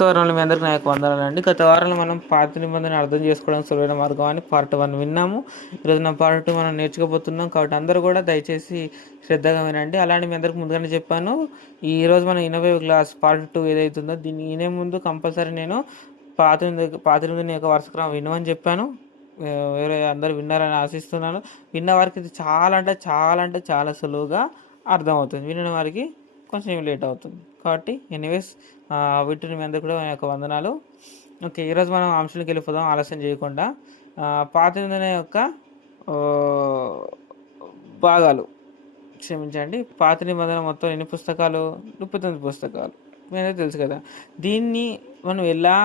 వారంలో మీ అందరికీ నా యొక్క వందనాలండి. గత వారంలో మనం పాత నిబంధనను అర్థం చేసుకోవడం సులువైన మార్గం అని పార్ట్ 1 విన్నాము. ఈరోజు నా పార్ట్ 2 మనం నేర్చుకోబోతున్నాం. కాబట్టి అందరూ కూడా దయచేసి శ్రద్ధగా వినండి. అలానే మీ అందరికి ముందుగానే చెప్పాను, ఈరోజు మనం 80 క్లాస్ పార్ట్ 2 ఏదైతుందో దీన్ని వినే ముందు కంపల్సరీ నేను పాత నిబంధన యొక్క వరుసక్రమం వినమని చెప్పాను. వేరే అందరూ విన్నారని ఆశిస్తున్నాను. విన్న వారికి ఇది చాలా సులువుగా అర్థమవుతుంది. వినని వారికి కొంచెం లేట్ అవుతుంది. కాబట్టి ఎనీవేస్ వీటిని మీ అందరికీ కూడా నా యొక్క వందనాలు. ఓకే, ఈరోజు మనం అంశాలకు వెళ్ళిపోదాం ఆలస్యం చేయకుండా. పాత నిబంధన యొక్క భాగాలు, క్షమించండి, పాత నిబంధన మొత్తం ఎన్ని పుస్తకాలు? 39 పుస్తకాలు. మీ అందరికీ తెలుసు కదా. దీన్ని మనం ఎలా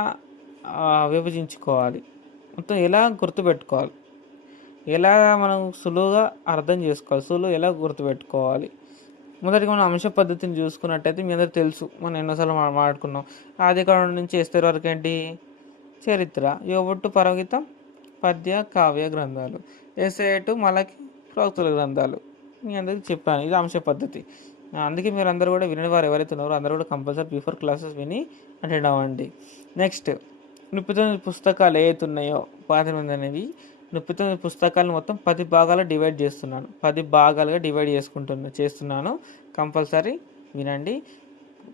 విభజించుకోవాలి, మొత్తం ఎలా గుర్తుపెట్టుకోవాలి, ఎలా మనం సులువుగా అర్థం చేసుకోవాలి, ఎలా గుర్తుపెట్టుకోవాలి. మొదటిగా మనం అంశ పద్ధతిని చూసుకున్నట్టయితే మీ అందరికి తెలుసు, మనం ఎన్నోసార్లు మాట్లాడుకున్నాం. ఆదికాండం నుంచి ఎస్తేర్ వరకు ఏంటి? చరిత్ర, యోబు, పరమగీతం, పద్య కావ్య గ్రంథాలు, ఎస్ఐ మలకి ప్రవక్తల గ్రంథాలు. మీ అందరికి చెప్పాను, ఇది అంశ పద్ధతి. అందుకే మీరు అందరూ కూడా వినని వారు ఎవరైతే ఉన్నారో అందరూ కూడా కంపల్సరీ బిఫోర్ క్లాసెస్ విని అటెండ్ అవ్వండి. నెక్స్ట్ 39 పుస్తకాలు ఏవైతే ఉన్నాయో పాత అనేవి 39 పుస్తకాలను మొత్తం 10 భాగాలు డివైడ్ చేస్తున్నాను. 10 భాగాలుగా డివైడ్ చేస్తున్నాను. కంపల్సరీ వినండి.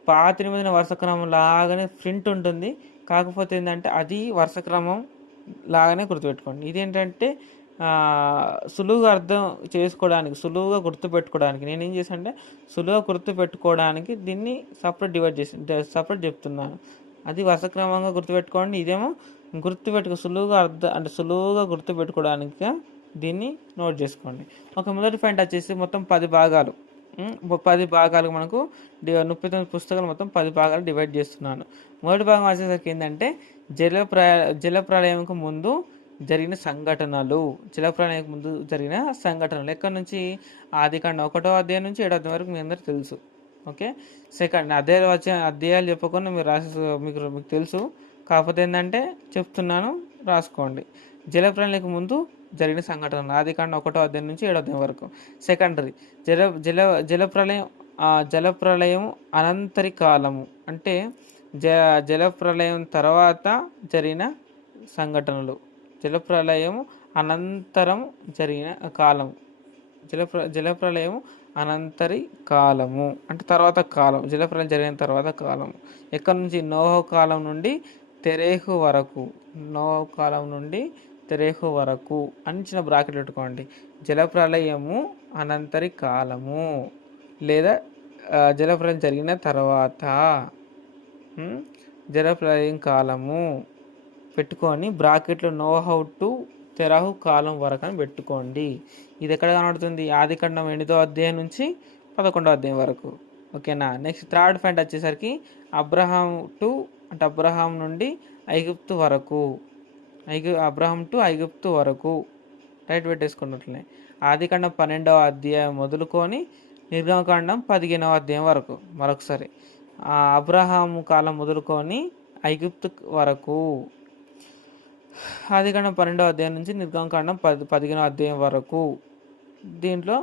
పాత నిబంధన వరుస క్రమం లాగానే ప్రింట్ ఉంటుంది, కాకపోతే ఏంటంటే అది వరుస క్రమం లాగానే గుర్తుపెట్టుకోండి. ఇదేంటంటే సులువుగా అర్థం చేసుకోవడానికి, సులువుగా గుర్తుపెట్టుకోవడానికి నేనేం చేశాను అంటే సులువుగా గుర్తుపెట్టుకోవడానికి దీన్ని సపరేట్ చెప్తున్నాను. అది వరుస క్రమంగా గుర్తుపెట్టుకోండి. ఇదేమో సులువుగా గుర్తుపెట్టుకోవడానికి దీన్ని నోట్ చేసుకోండి. ఒక మొదటి పాయింట్ వచ్చేసి మొత్తం 10 భాగాలు. 10 భాగాలు మనకు 39 పుస్తకాలు మొత్తం 10 భాగాలు డివైడ్ చేస్తున్నాను. మొదటి భాగం వచ్చేసరికి ఏంటంటే జలప్రళయంకు ముందు జరిగిన సంఘటనలు. ఎక్కడి నుంచి? ఆదికాండం 1వ అధ్యాయం నుంచి 7వ అధ్యాయం వరకు మీ అందరికి తెలుసు. ఓకే, సెకండ్ అధ్యాయాలు చెప్పకుండా మీకు తెలుసు, కాకపోతే ఏంటంటే చెప్తున్నాను, రాసుకోండి. జలప్రళయకు ముందు జరిగిన సంఘటనలు ఆదికాండం 1వ అధ్యాయం నుంచి 7వ అధ్యాయం వరకు. సెకండరీ జలప్రళయం అనంతరి కాలము అంటే జలప్రళయం తర్వాత జరిగిన సంఘటనలు. జలప్రళయం అనంతరం జరిగిన కాలం. జలప్రళయం అనంతరి కాలము అంటే తర్వాత కాలం, జలప్రళయం జరిగిన తర్వాత కాలం. ఎక్కడి నుంచి? నోహు కాలం నుండి తెరేహు వరకు అని చిన్న బ్రాకెట్ పెట్టుకోండి. జలప్రళయము అనంతరి కాలము లేదా జలప్రళయం జరిగిన తర్వాత జలప్రళయం కాలము పెట్టుకొని బ్రాకెట్లో నోహు టు తెరాహు కాలం వరకు అని పెట్టుకోండి. ఇది ఎక్కడ కనబడుతుంది? ఆదికాండం 8వ అధ్యాయం నుంచి 11వ అధ్యాయం వరకు. ఓకేనా. నెక్స్ట్ థర్డ్ పాయింట్ వచ్చేసరికి అబ్రహాం నుండి ఐగుప్తు వరకు. అబ్రహాం టు ఐగుప్తు వరకు రైట్ పెట్టేసుకున్నట్లనే. ఆదికాండం 12వ అధ్యాయం మొదలుకొని నిర్గమకాండం 15వ అధ్యాయం వరకు. మరొకసారి అబ్రహాము కాలం మొదలుకొని ఐగుప్తు వరకు. ఆదికాండం 12వ అధ్యాయం నుంచి నిర్గమకాండం 15వ అధ్యాయం వరకు. దీంట్లో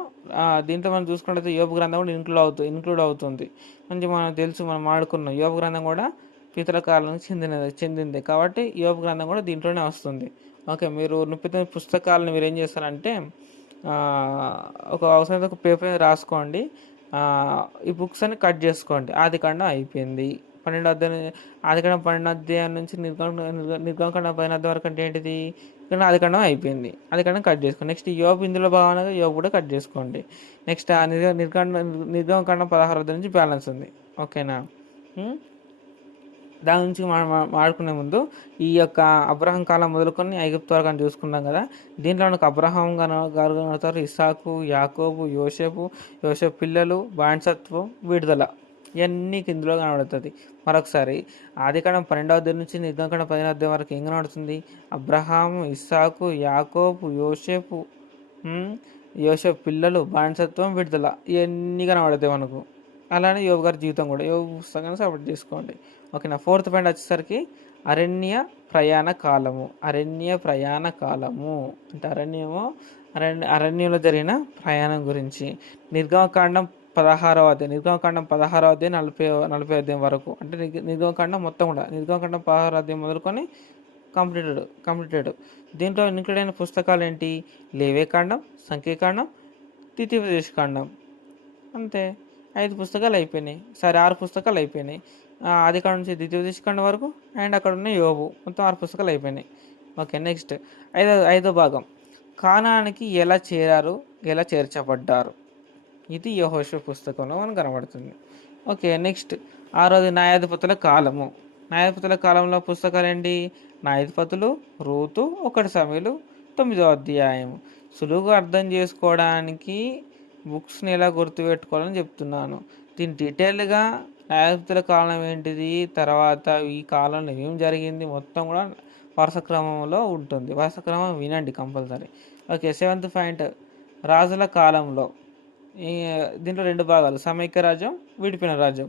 మనం చూసుకున్నట్లయితే యోబు గ్రంథం కూడా ఇంక్లూడ్ అవుతుంది. మనం తెలుసు, మనం ఆడుకున్నాం. యోబు గ్రంథం కూడా పితల కాలానికి చెందింది కాబట్టి యోబు గ్రంథం కూడా దీంట్లోనే వస్తుంది. ఓకే, మీరు 39 పుస్తకాలను మీరు ఏం చేస్తారంటే ఒక పేపర్ మీద రాసుకోండి. ఈ బుక్స్ అని కట్ చేసుకోండి. ఆదికాండం అయిపోయింది. 12వ అధ్యాయం ఆదికాండం 12వ అధ్యాయం నుంచి నిర్గమకాండం 15వ అధ్యాయం వరకు అంటే ఏంటిది? ఇక్కడ ఆదికాండం అయిపోయింది. ఆదికాండం కట్ చేసుకోండి. నెక్స్ట్ యోబు ఇందులో భాగంగా యోబు కూడా కట్ చేసుకోండి. నెక్స్ట్ నిర్గమకాండం 16వ అధ్యాయం నుంచి బ్యాలెన్స్ ఉంది. ఓకేనా. దాని నుంచి మాడుకునే ముందు ఈ యొక్క అబ్రహాం కాలం మొదలుకొని ఐగుప్తు వరకు అని చూసుకున్నాం కదా. దీంట్లో మనకు అబ్రహాం గారు కనబడతారు, ఇస్సాకు, యాకోబు, యోసేపు పిల్లలు, బానిసత్వం, విడుదల, ఇవన్నీ ఇందులో కనబడుతుంది. మరొకసారి ఆదికాండం 12వ అధ్యాయం నుంచి నిర్గమకాండం 15వ అధ్యాయం వరకు ఏం కనబడుతుంది? అబ్రహాము, ఇస్సాకు, యాకోబు, యోసేపు పిల్లలు, బానిసత్వం, విడుదల, ఇవన్నీ కనబడతాయి మనకు. అలానే యోబు గారి జీవితం కూడా యోబు పుస్తకాన్ని సపోర్ట్ చేసుకోండి. ఓకేనా. ఫోర్త్ పాయింట్ వచ్చేసరికి అరణ్య ప్రయాణ కాలము అంటే అరణ్యంలో జరిగిన ప్రయాణం గురించి. నిర్గమకాండం 16వ అధ్యాయం, నిర్గమకాండం 16వ అధ్యాయం 40 అధ్యాయం వరకు, అంటే నిర్గమకాండం మొత్తం కూడా, నిర్గమకాండం 16వ అధ్యాయం మొదలుకొని కంప్లీటెడ్. దీంట్లో ఇంక్లూడ్ అయిన పుస్తకాలు ఏంటి? లేవేకాండం, సంఖ్యాకాండం, ద్వితీయోపదేశకాండం. అంతే, 5 పుస్తకాలు అయిపోయినాయి. 6 పుస్తకాలు అయిపోయినాయి. అది కాడ నుంచి ద్వితీయోపదేశకాండం వరకు, అండ్ అక్కడ ఉన్న యోబు, మొత్తం 6 పుస్తకాలు అయిపోయినాయి. ఓకే, నెక్స్ట్ ఐదో భాగం, కానానికి ఎలా చేరారు, ఎలా చేర్చబడ్డారు. ఇది యెహోషువ పుస్తకంలో మనకు కనబడుతుంది. ఓకే, నెక్స్ట్ 6వది న్యాయాధిపతుల కాలము. న్యాయాధిపతుల కాలంలో పుస్తకాలు ఏంటి? న్యాయాధిపతులు, రూతు, 1 సమూయేలు, 9వ అధ్యాయం. సులువుగా అర్థం చేసుకోవడానికి బుక్స్ని ఎలా గుర్తుపెట్టుకోవాలని చెప్తున్నాను. దీని డీటెయిల్గా న్యాయాధిపతుల కాలం ఏంటిది, తర్వాత ఈ కాలంలో ఏం జరిగింది, మొత్తం కూడా వరుస క్రమంలో ఉంటుంది. వరుస క్రమం వినండి కంపల్సరీ. ఓకే, 7th పాయింట్, రాజుల కాలంలో. దీంట్లో 2 భాగాలు, సమైక్య రాజ్యం, విడిపోయిన రాజ్యం.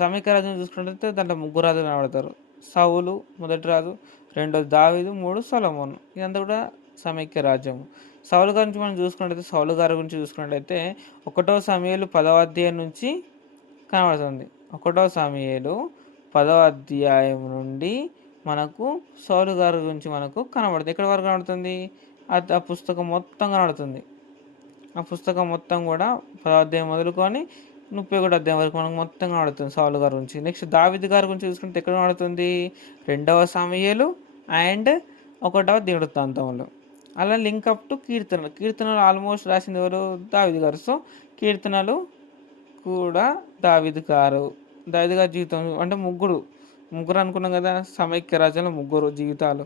సమైక్య రాజ్యం చూసుకుంటే దాంట్లో 3 రాజులు కనబడతారు. సౌలు మొదటి రాజు, 2వది దావీదు, 3 సొలొమోను. ఇదంతా కూడా సమైక్య రాజ్యం. సౌలు గురించి మనం చూసుకున్నట్టయితే, సౌలు గారి గురించి చూసుకున్నట్టయితే 1వ సమూయేలు 10వ అధ్యాయం నుంచి కనబడుతుంది. 1వ సమూయేలు 10వ అధ్యాయం నుండి మనకు సౌలు గారి గురించి మనకు కనబడుతుంది. ఎక్కడి వరకు కనబడుతుంది? ఆ పుస్తకం మొత్తం కనబడుతుంది. ఆ పుస్తకం మొత్తం కూడా 10వ అధ్యాయం మొదలుకొని 31వ అధ్యాయం వరకు మనకు మొత్తం కనబడుతుంది సౌలు గారి గురించి. నెక్స్ట్ దావీదు గారి గురించి చూసుకుంటే ఎక్కడ కనబడుతుంది? 2వ సమూయేలు అండ్ 1వ దినవృత్తాంతంలో. అలా లింకప్ టు కీర్తనలు ఆల్మోస్ట్ రాసింది ఎవరు? దావీదు గారు. సో కీర్తనలు కూడా దావీదు గారి జీవితం, అంటే ముగ్గురు అనుకున్నాం కదా, సమైక్య రాజ్యంలో 3 జీవితాలు,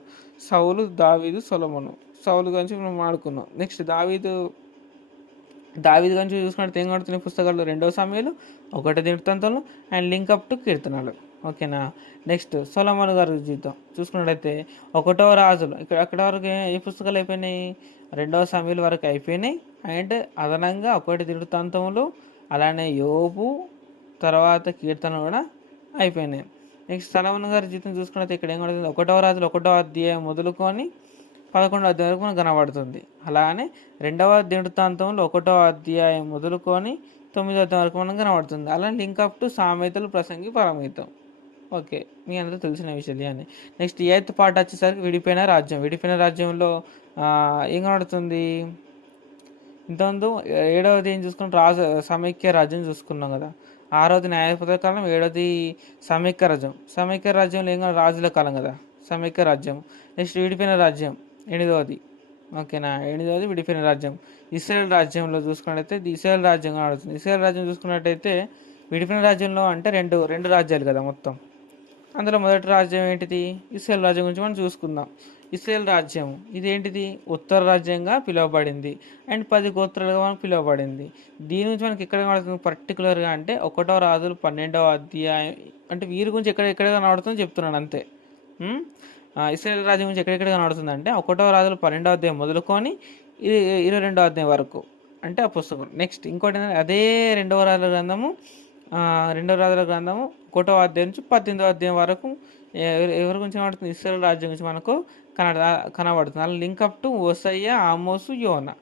సౌలు, దావీదు, సొలొమోను. సౌలు గురించి మనం ఆడుకున్నాం. నెక్స్ట్ దావీదు గురించి చూసుకుంటే ఏం కడుతున్నాయి పుస్తకాలు? 2వ సమూయేలు, 1వ దినవృత్తాంతంలో, అండ్ లింకప్ టు కీర్తనలు. ఓకేనా. నెక్స్ట్ సొలొమోను గారి జీవితం చూసుకున్నట్టయితే 1వ రాజులు, అక్కడ వరకు ఏ పుస్తకాలు అయిపోయినాయి? 2వ సమూయేలు వరకు అయిపోయినాయి, అండ్ అదనంగా 1వ దినవృత్తాంతములు, అలానే యోబు, తర్వాత కీర్తనలు కూడా అయిపోయినాయి. నెక్స్ట్ సొలొమోను గారి జీవితం చూసుకున్నట్లయితే ఇక్కడ ఏం కడుతుంది? 1వ రాజులు 1వ అధ్యాయం మొదలుకొని 11వ అధ్యాయం వరకు మనకు కనబడుతుంది. అలానే 2వ దినవృత్తాంతంలో 1వ అధ్యాయం మొదలుకొని 9వ అధ్యాయం వరకు మనకు కనబడుతుంది. అలానే లింకప్ టు సామెతలు, ప్రసంగి, పరమితం. ఓకే, మీ అందరూ తెలిసిన విషయాన్ని. నెక్స్ట్ 8th పార్ట్ వచ్చేసరికి విడిపోయిన రాజ్యంలో ఏం కనబడుతుంది? ఇంతకుముందు 7వది ఏం చూసుకున్నాం? సమైక్య రాజ్యం చూసుకున్నాం కదా. 6వది న్యాయాధిపతుల కాలం, 7వది సమైక్య రాజ్యంలో ఏం రాజుల కాలం కదా, సమైక్య రాజ్యం. నెక్స్ట్ విడిపోయిన రాజ్యం 8వది. ఓకేనా, 8వది విడిపోయిన రాజ్యం. ఇశ్రాయేల్ రాజ్యంలో చూసుకున్నట్టయితే ఇశ్రాయేల్ రాజ్యం కనబడుతుంది. ఇశ్రాయేల్ రాజ్యం చూసుకున్నట్టయితే విడిపోయిన రాజ్యంలో అంటే రెండు రాజ్యాలు కదా మొత్తం. అందులో మొదటి రాజ్యం ఏంటిది? ఇశ్రాయేల్ రాజ్యం గురించి మనం చూసుకుందాం. ఇశ్రాయేల్ రాజ్యం ఇదేంటిది? ఉత్తర రాజ్యంగా పిలువబడింది, అండ్ 10 గోత్రాలుగా మనకు పిలువబడింది. దీని గురించి మనకి ఎక్కడ కనబడుతుంది పర్టికులర్గా అంటే 1వ రాజులు 12వ అధ్యాయం. అంటే వీరి గురించి ఎక్కడ కనబడుతుందో చెప్తున్నాను అంతే. ఇశ్రాయేల్ రాజ్యం గురించి ఎక్కడెక్కడ కనబడుతుంది అంటే 1వ రాజులు 12వ అధ్యాయం మొదలుకొని 22వ అధ్యాయం వరకు, అంటే ఆ పుస్తకం. నెక్స్ట్ ఇంకోటి ఏంటంటే అదే 2వ రాజుల గ్రంథము 1వ అధ్యాయం నుంచి 18వ అధ్యాయం వరకు ఎవరి గురించి కనబడుతుంది? ఇశ్రాయేల్ రాజ్యం గురించి మనకు కనబడుతుంది. అలా లింకప్ టు హోషేయ, ఆమోసు, యోనా.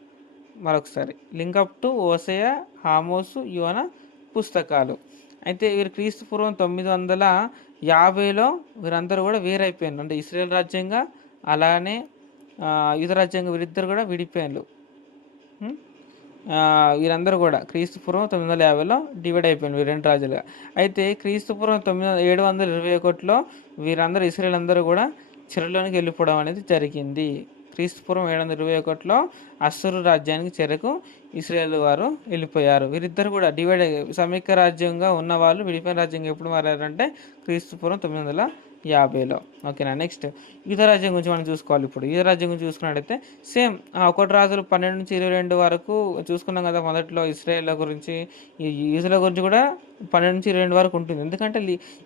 మరొకసారి లింకప్ టు హోషేయ, ఆమోసు, యోనా పుస్తకాలు. అయితే వీరు క్రీస్తుపూర్వం 950లో వీరందరూ కూడా వేరైపోయారు. అంటే ఇశ్రాయేల్ రాజ్యంగా, అలానే యూద రాజ్యంగా, వీరిద్దరు కూడా విడిపోయారు. వీరందరూ కూడా క్రీస్తుపూర్వం 950లో డివైడ్ అయిపోయింది వీరు 2 రాజులుగా. అయితే క్రీస్తుపూర్వం 721లో వీరందరూ ఇశ్రాయేల్ అందరూ కూడా చెరలోనికి వెళ్ళిపోవడం అనేది జరిగింది. క్రీస్తుపూర్వం 721లో అస్సూరు రాజ్యానికి చెరకు ఇశ్రాయేల్ వారు వెళ్ళిపోయారు. వీరిద్దరు కూడా డివైడ్ సమైక్య రాజ్యంగా ఉన్న వాళ్ళు విడిపోయిన రాజ్యంగా ఎప్పుడు మారారంటే క్రీస్తుపూర్వం 950లో. ఓకేనా. నెక్స్ట్ యూద రాజ్యం గురించి మనం చూసుకోవాలి. ఇప్పుడు యూద రాజ్యం గురించి చూసుకున్నట్టయితే సేమ్ 1 రాజులు 12 నుంచి 22 వరకు చూసుకున్నాం కదా. మొదట్లో ఇశ్రాయేల్ గురించి, ఈ యూదుల గురించి కూడా 12 నుంచి 22 వరకు ఉంటుంది. ఎందుకంటే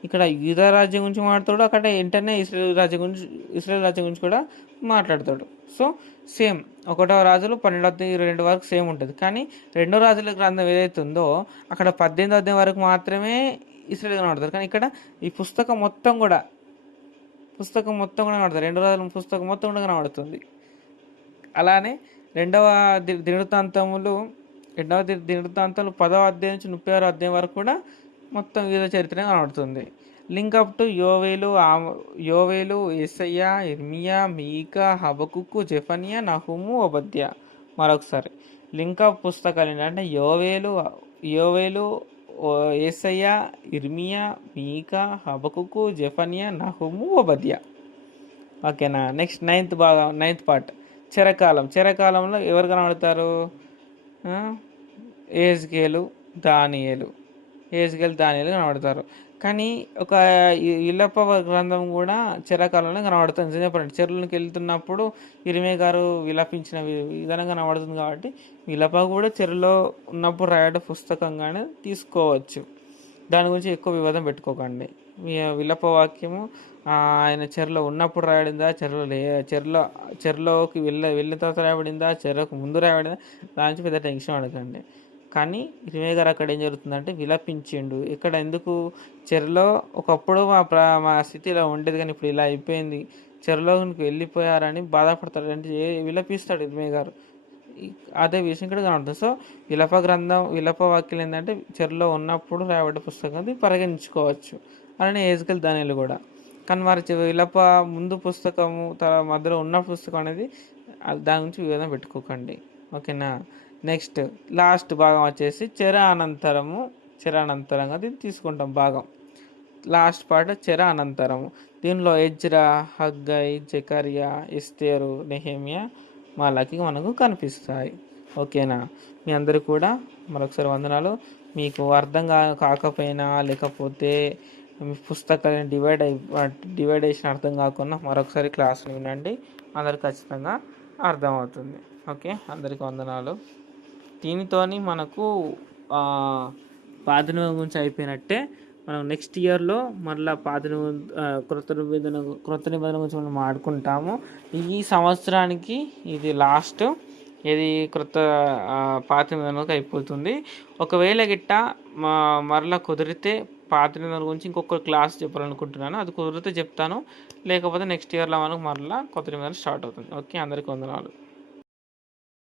ఇక్కడ యూద రాజ్యం గురించి మాట్లాడతాడు, అక్కడ వెంటనే ఇశ్రాయేల్ రాజ్యం గురించి కూడా మాట్లాడతాడు. సో సేమ్ 1వ రాజులు 12-22 వరకు సేమ్ ఉంటుంది. కానీ 2వ రాజుల గ్రంథం ఏదైతే ఉందో అక్కడ 18వ అధ్యాయం వరకు మాత్రమే ఇశ్రాయేల్ కనబడతారు. కానీ ఇక్కడ ఈ పుస్తకం మొత్తం కూడా కనబడుతుంది. 2వ రాజుల పుస్తకం మొత్తం కూడా కనబడుతుంది. అలానే 2వ దినవృత్తాంతములు రెండవ దినవృత్తాంతాలు 10వ అధ్యాయం నుంచి 36వ అధ్యాయం వరకు కూడా మొత్తం యూద చరిత్ర కనబడుతుంది. లింక్ అప్ టు యోవేలు, యేసయ్య, ఇర్మియా, మీకా, హబకుక్కు, జెఫనియా, నహూము, ఓబద్య. మరొకసారి లింక్ అప్ పుస్తకాలు ఏంటంటే యోవేలు, యేసయ్య, ఇర్మియా, మీకా, హబకుక్కు, జెఫనియా, నహూము, ఓబద్య. ఓకేనా. నెక్స్ట్ నైన్త్ పార్ట్ చెరకాలంలో ఎవరు కనబడతారు? ఏజ్కేలు, దానియేలు కనబడతారు. కానీ ఒక విలప గ్రంథం కూడా చెరకాలంలో కనబడుతుంది. నిజం చెప్పండి, చెరువులకు వెళ్తున్నప్పుడు ఇరిమే గారు విలపించిన విధానం కనబడుతుంది. కాబట్టి విలప కూడా చెరువులో ఉన్నప్పుడు రాయడం పుస్తకంగానే తీసుకోవచ్చు. దాని గురించి ఎక్కువ వివాదం పెట్టుకోకండి. విలప వాక్యము ఆయన చెరలో ఉన్నప్పుడు రాయబడిందా, చెరలోకి వెళ్ళిన తర్వాత రాయబడిందా, చెరకు ముందు రాయబడిందా, దాని నుంచి పెద్ద టెన్షన్ అడగండి. కానీ ఇరిమే గారు అక్కడ ఏం జరుగుతుందంటే విలపించిండు. ఇక్కడ ఎందుకు? చెరలో ఒకప్పుడు మా స్థితిలో ఉండేది, కానీ ఇప్పుడు ఇలా అయిపోయింది, చెరలోకి వెళ్ళిపోయారని బాధపడతాడు. అంటే విలపిస్తాడు ఇరిమే గారు. అదే విషయం ఇక్కడ కనబడుతుంది. సో విలప వాక్యం ఏంటంటే చెరలో ఉన్నప్పుడు రాయబడ్డ పుస్తకం అది పరిగణించుకోవచ్చు. అలానే ఏజ్కేలు, దానియేలు కూడా. కానీ మరి విలప ముందు పుస్తకము మధ్యలో ఉన్న పుస్తకం అనేది దాని గురించి వివాదం పెట్టుకోకండి. ఓకేనా. నెక్స్ట్ లాస్ట్ భాగం వచ్చేసి చెర అనంతరంగా దీన్ని తీసుకుంటాం భాగం. లాస్ట్ పార్ట్ చెర అనంతరము. దీనిలో ఎజ్రా, హగ్గై, జకరియా, ఎస్తేరు, నెహెమియా, మాలాకి మనకు కనిపిస్తాయి. ఓకేనా. మీ అందరికీ కూడా మరొకసారి వందనాలు. మీకు అర్థం కాకపోయినా లేకపోతే మీ పుస్తకాలను డివైడేషన్ అర్థం కాకుండా మరొకసారి క్లాసులు వినండి, అందరికి ఖచ్చితంగా అర్థమవుతుంది. ఓకే, అందరికీ వందనాలు. దీనితోని మనకు పాత నిబంధన గురించి అయిపోయినట్టే. మనం నెక్స్ట్ ఇయర్లో మళ్ళీ క్రొత్త నిబంధన గురించి మనం ఆడుకుంటాము. ఈ సంవత్సరానికి ఇది లాస్ట్, ఇది పాత నిబంధనకు అయిపోతుంది. ఒకవేళ గిట్ట మరలా కుదిరితే పాత నిబంధన గురించి ఇంకొక క్లాస్ చెప్పాలనుకుంటున్నాను. అది కుదిరితే చెప్తాను, లేకపోతే నెక్స్ట్ ఇయర్లో మనకు మరలా కొత్త నిబంధన స్టార్ట్ అవుతుంది. ఓకే, అందరికీ వందనాలు.